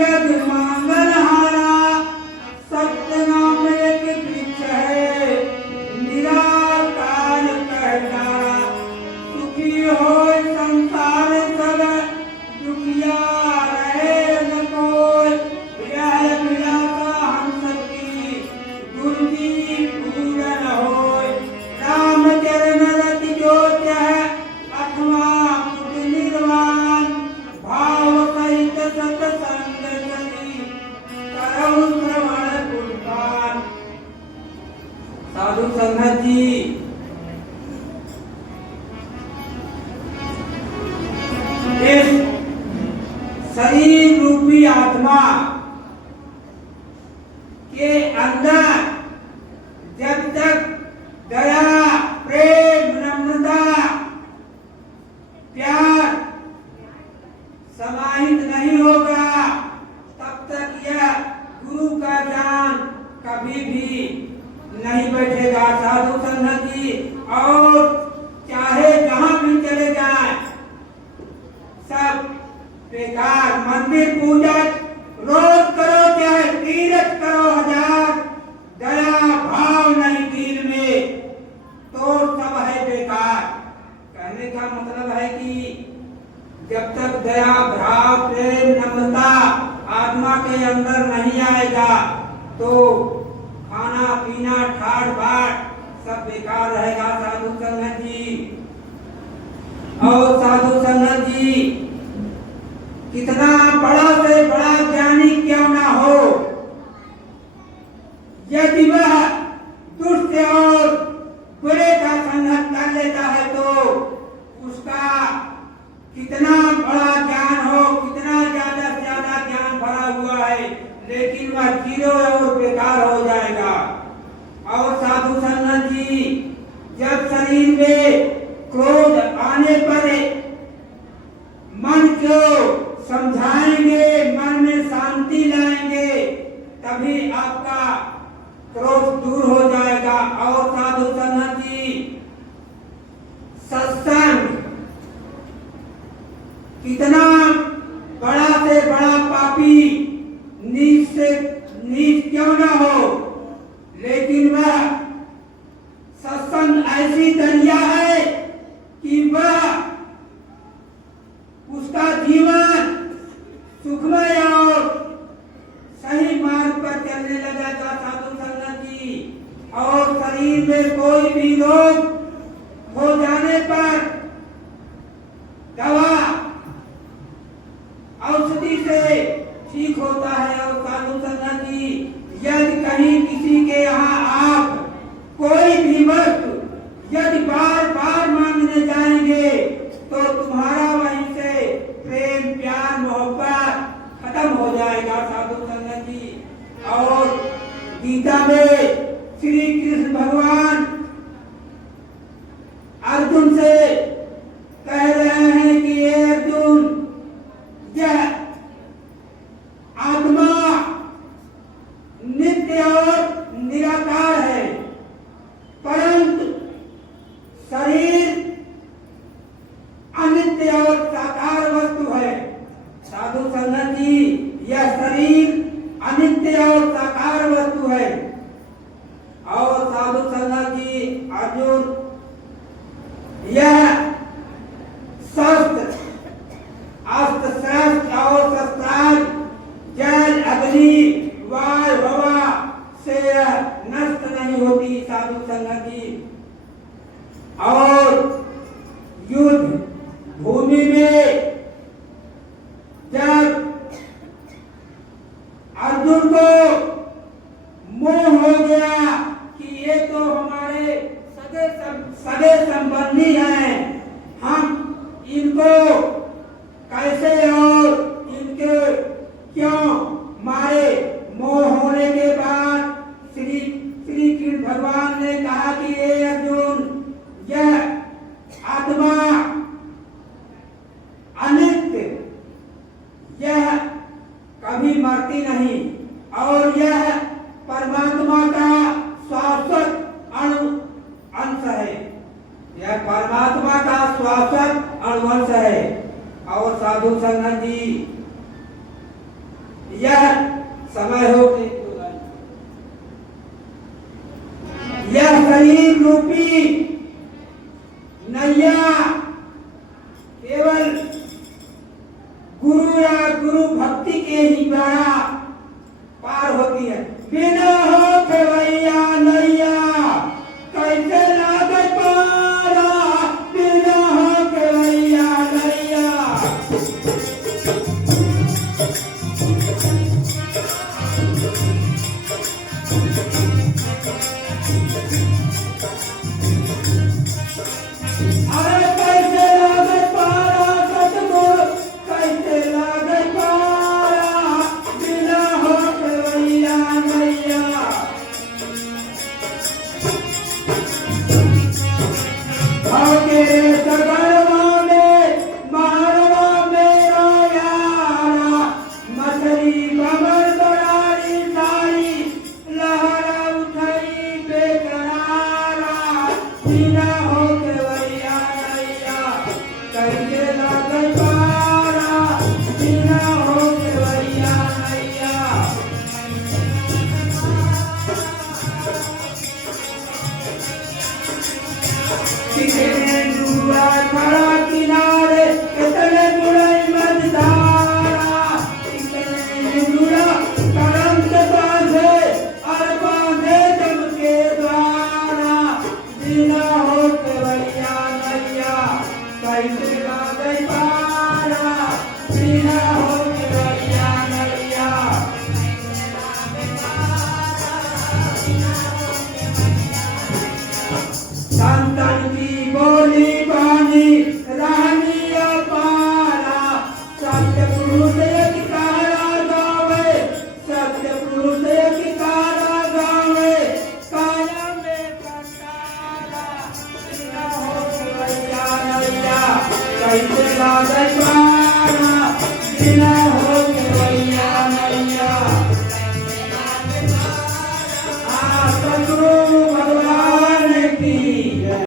जग मांगन हारा सत्य नाम एक वृक्ष है निराकार कहता सुखी हो संसार सब दुखिया रहे न कोई विरह विलासा हम सबकी गुरु जी पूरन होय राम चरण रति ज्योत है अथवा पुट निर्वाण भाव सहित सतसंग जति करहु श्रवण पुरपान। साधु संगत जी इस शरीर रूपी आत्मा के अंदर जब तक दया प्रेम नम्रता प्यार समाहित नहीं होगा तब तक यह गुरु का ज्ञान कभी भी नहीं बैठेगा। साधु संगत जी और चाहे जहां भी चले जाए सब बेकार। मंदिर पूजक रोज करो चाहे तीर्थ करो हजार दया भाव नहीं दिल में तो सब है बेकार। कहने का मतलब है कि जब तक दया भाव प्रेम नम्रता आत्मा के अंदर नहीं आएगा तो खाना पीना ठाट बाट सब बेकार रहेगा। साधु संगत जी और साधु संगत जी कितना बड़ा से बड़ा ज्ञानी क्यों ना हो यदि वह दुष्ट और बुरे का संगत कर लेता है तो उसका कितना बड़ा ज्ञान हो कितना ज्यादा से ज्यादा ज्ञान भरा हुआ है लेकिन वह जीरो और बेकार हो जाएगा। और साधु संगत जी जब शरीर में क्रोध आने पर मन को समझाएंगे मन में शांति लाएंगे तभी आपका क्रोध दूर हो जाएगा। और साधु संगत जी सत्संग कितना बड़ा से बड़ा पापी नीच से नीच क्यों ना हो लेकिन वह सत्संग ऐसी दरिया है कि वह उसका जीवन सुखमय और सही मार्ग पर चलने लगेगा। साधु संगत जी और शरीर में कोई भी रोग हो जाने पर दवा औषधि से ठीक होता है। और साधु संगत जी यदि कहीं किसी के यहाँ आप कोई भी वस्तु यदि बार बार मांगने जाएंगे तो तुम्हारा वहीं से प्रेम प्यार मोहब्बत खत्म हो जाएगा। साधु संगत जी और गीता में श्री कृष्ण भगवान अर्जुन से कह रहे हैं कि ये अर्जुन यह आत्मा नित्य और निराकार है परंतु शरीर अनित्य और साकार वस्तु है। साधु संगत जी यह शरीर अनित्य और साकार वस्तु है। और साधु संगत जी अर्जुन यह शस्त्र अस्त्र शस्त्र और शस्त्रास्त्र जल अग्नि वायु हवा से नष्ट नहीं होती। साधु संगत जी और युद्ध भूमि में जब अर्जुन को मोह हो गया कि ये तो हमारे सगे संबंधी हैं हम इनको कैसे और इनके क्यों मारे। मोह होने के बाद श्री कृष्ण भगवान ने कहा कि ये अर्जुन यह आत्मा अनित्य यह कभी मरती नहीं और यह परमात्मा का शाश्वत अंश है। यह परमात्मा का शाश्वत अंश है। और साधु संगत जी यह समय हो यह शरीर रूपी नैया केवल गुरु या गुरु भक्ति के ही द्वारा पार होती है। बिना हो खेवैया नैया कैसे लागे पारा, बिना हो खेवैया नैया। अरे कैसे लागे पारा सतगुरु, कैसे लागे पारा, बिना हो खेवैया नैया। भागे सगरवा में मारवा मेरा यारा, मछली कमर बड़ाई सारी लहरा उठई बेकरारा, बिना हो खेवैया नैया कैसे लागे पारा, बिना हो खेवैया नैया। कितने डूबा खड़ा किनारे, कितने बुराई मझधारा, कितने डूबा करम से बांधे और बांधे जम के द्वारा, बिना हो खेवैया नैया कैसे लागे पारा, बिना हो खेवैया नैया। संतन की बोली बानी रानी अपारा, सत्य पुरुष एक तारा गावे, सत्य पुरुष एक तारा गावे, काया में कंटारा, बिना हो खेवैया नैया कैसे लागे पारा, बिना